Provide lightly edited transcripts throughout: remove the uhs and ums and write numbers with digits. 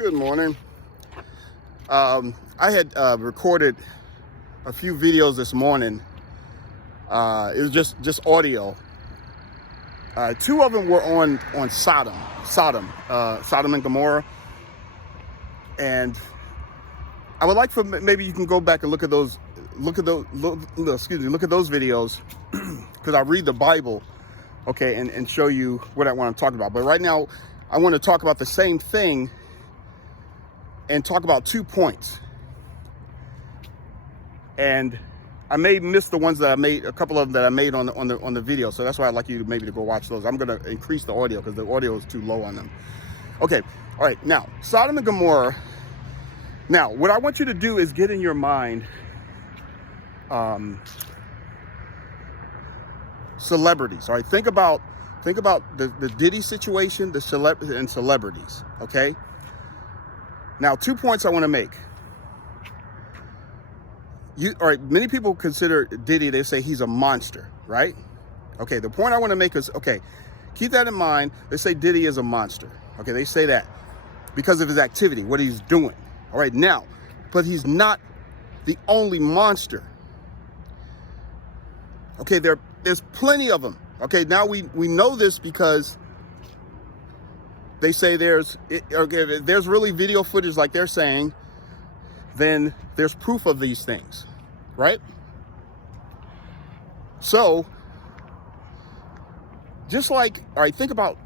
Good morning. I had recorded a few videos this morning. It was just audio. Two of them were on Sodom and Gomorrah, and I would like for maybe you can go back and look at those videos because I read the Bible, okay, and show you what I'm talking about. But right now, I want to talk about the same thing and talk about 2 points. And I may miss the ones that I made, a couple of them that I made on the video. So that's why I'd like you to maybe to go watch those. I'm going to increase the audio because the audio is too low on them. Okay. All right. Now, Sodom and Gomorrah. Now, what I want you to do is get in your mind celebrities. All right. Think about the Diddy situation, and celebrities. Okay. Now, 2 points I want to make. All right, many people consider Diddy, they say he's a monster, right? Okay, the point I want to make is, okay, keep that in mind. They say Diddy is a monster. Okay, they say that because of his activity, what he's doing. All right, now, but he's not the only monster. Okay, there's plenty of them. Okay, now we know this because they say there's really video footage like they're saying, then there's proof of these things, right? So, just like, all right, think about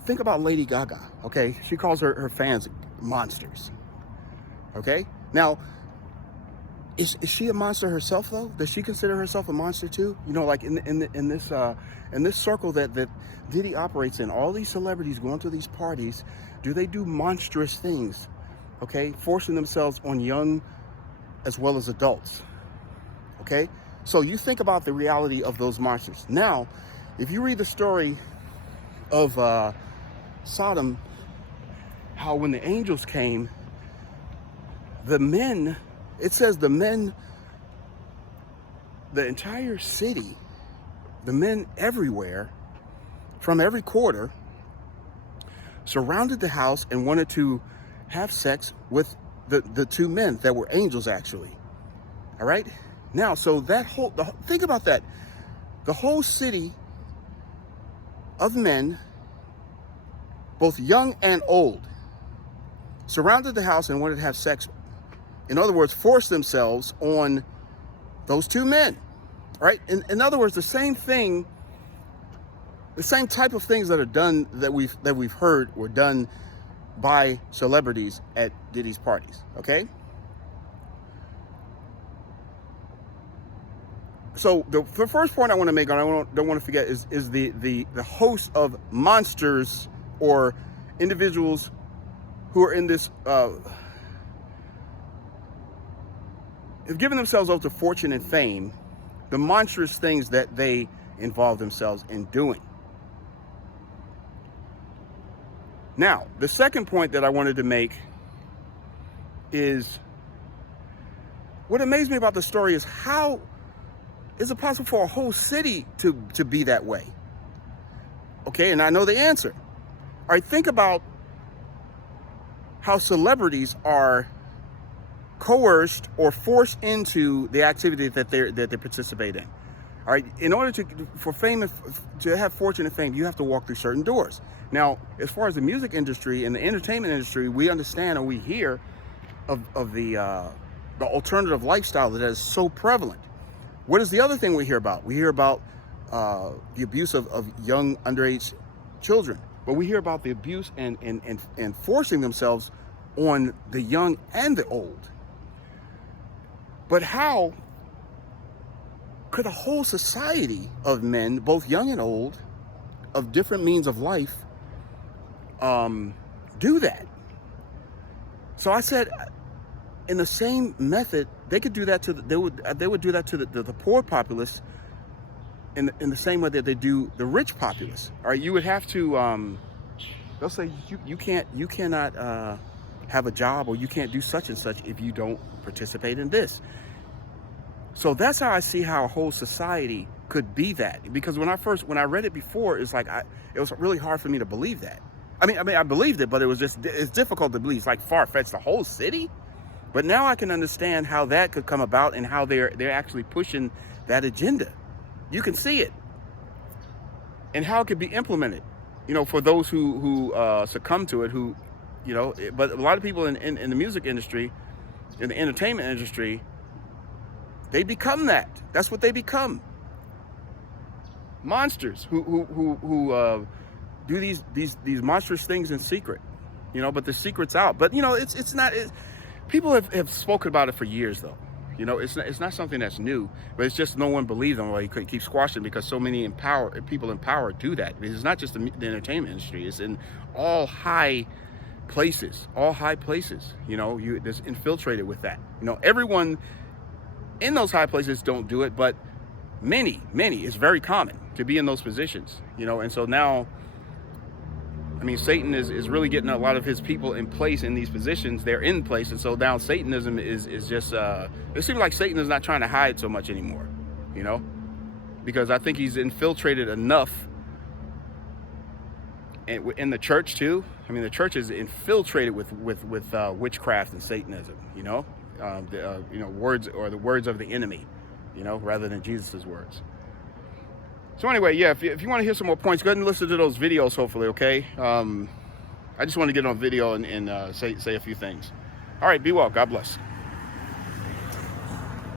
Lady Gaga, okay? She calls her fans monsters, okay? Now, is she a monster herself though? Does she consider herself a monster too? You know, like in this circle that Diddy operates in, all these celebrities going to these parties, do they do monstrous things? Okay, forcing themselves on young as well as adults. Okay, so you think about the reality of those monsters. Now, if you read the story of Sodom, how when the angels came, the men, it says the entire city, the men everywhere, from every quarter, surrounded the house and wanted to have sex with the two men that were angels, actually. All right? Now, so think about that. The whole city of men, both young and old, surrounded the house and wanted to have sex. In other words, forced themselves on those two men. Right? In other words, the same thing, the same type of things that are done that we've heard were done by celebrities at Diddy's parties. Okay. So the first point I want to make, and I don't want to forget, is the host of monsters or individuals who are in this have given themselves over to fortune and fame, the monstrous things that they involve themselves in doing. Now, the second point that I wanted to make is, what amazed me about the story is how is it possible for a whole city to be that way? Okay, and I know the answer. All right, think about how celebrities are coerced or forced into the activity that they participate in. All right, in order to have fortune and fame, you have to walk through certain doors. Now, as far as the music industry and the entertainment industry, we understand and we hear of the alternative lifestyle that is so prevalent. What is the other thing we hear about? We hear about the abuse of young underage children, but we hear about the abuse and forcing themselves on the young and the old. But how could a whole society of men, both young and old, of different means of life, do that? So I said, in the same method, they could do that they would do that to the poor populace in the same way that they do the rich populace. All right, you would have to. They'll say you cannot have a job, or you can't do such and such if you don't participate in this. So that's how I see how a whole society could be that. Because when I read it before, it's like it was really hard for me to believe that. I believed it, but it was just, it's difficult to believe. It's like far-fetched, the whole city. But now I can understand how that could come about and how they're actually pushing that agenda. You can see it, and how it could be implemented. For those who succumb to it, who, but a lot of people in the music industry, in the entertainment industry, they become that. That's what they become. Monsters who do these monstrous things in secret, but the secret's out. But it's not. People have spoken about it for years, though. It's not something that's new, but it's just no one believes them. Well, you keep squashing because so many people in power do that. Because it's not just the entertainment industry; it's in all high places. That's infiltrated with that. Everyone in those high places don't do it, but many, it's very common to be in those positions. And so now, Satan is really getting a lot of his people in place in these positions. They're in place, and so now Satanism is just. It seems like Satan is not trying to hide so much anymore, because I think he's infiltrated enough. And in the church too. The church is infiltrated with witchcraft and Satanism. Words, or the words of the enemy, rather than Jesus's words. So anyway, yeah, if you want to hear some more points, go ahead and listen to those videos, hopefully, okay? I just want to get on video and say a few things. All right, be well. God bless.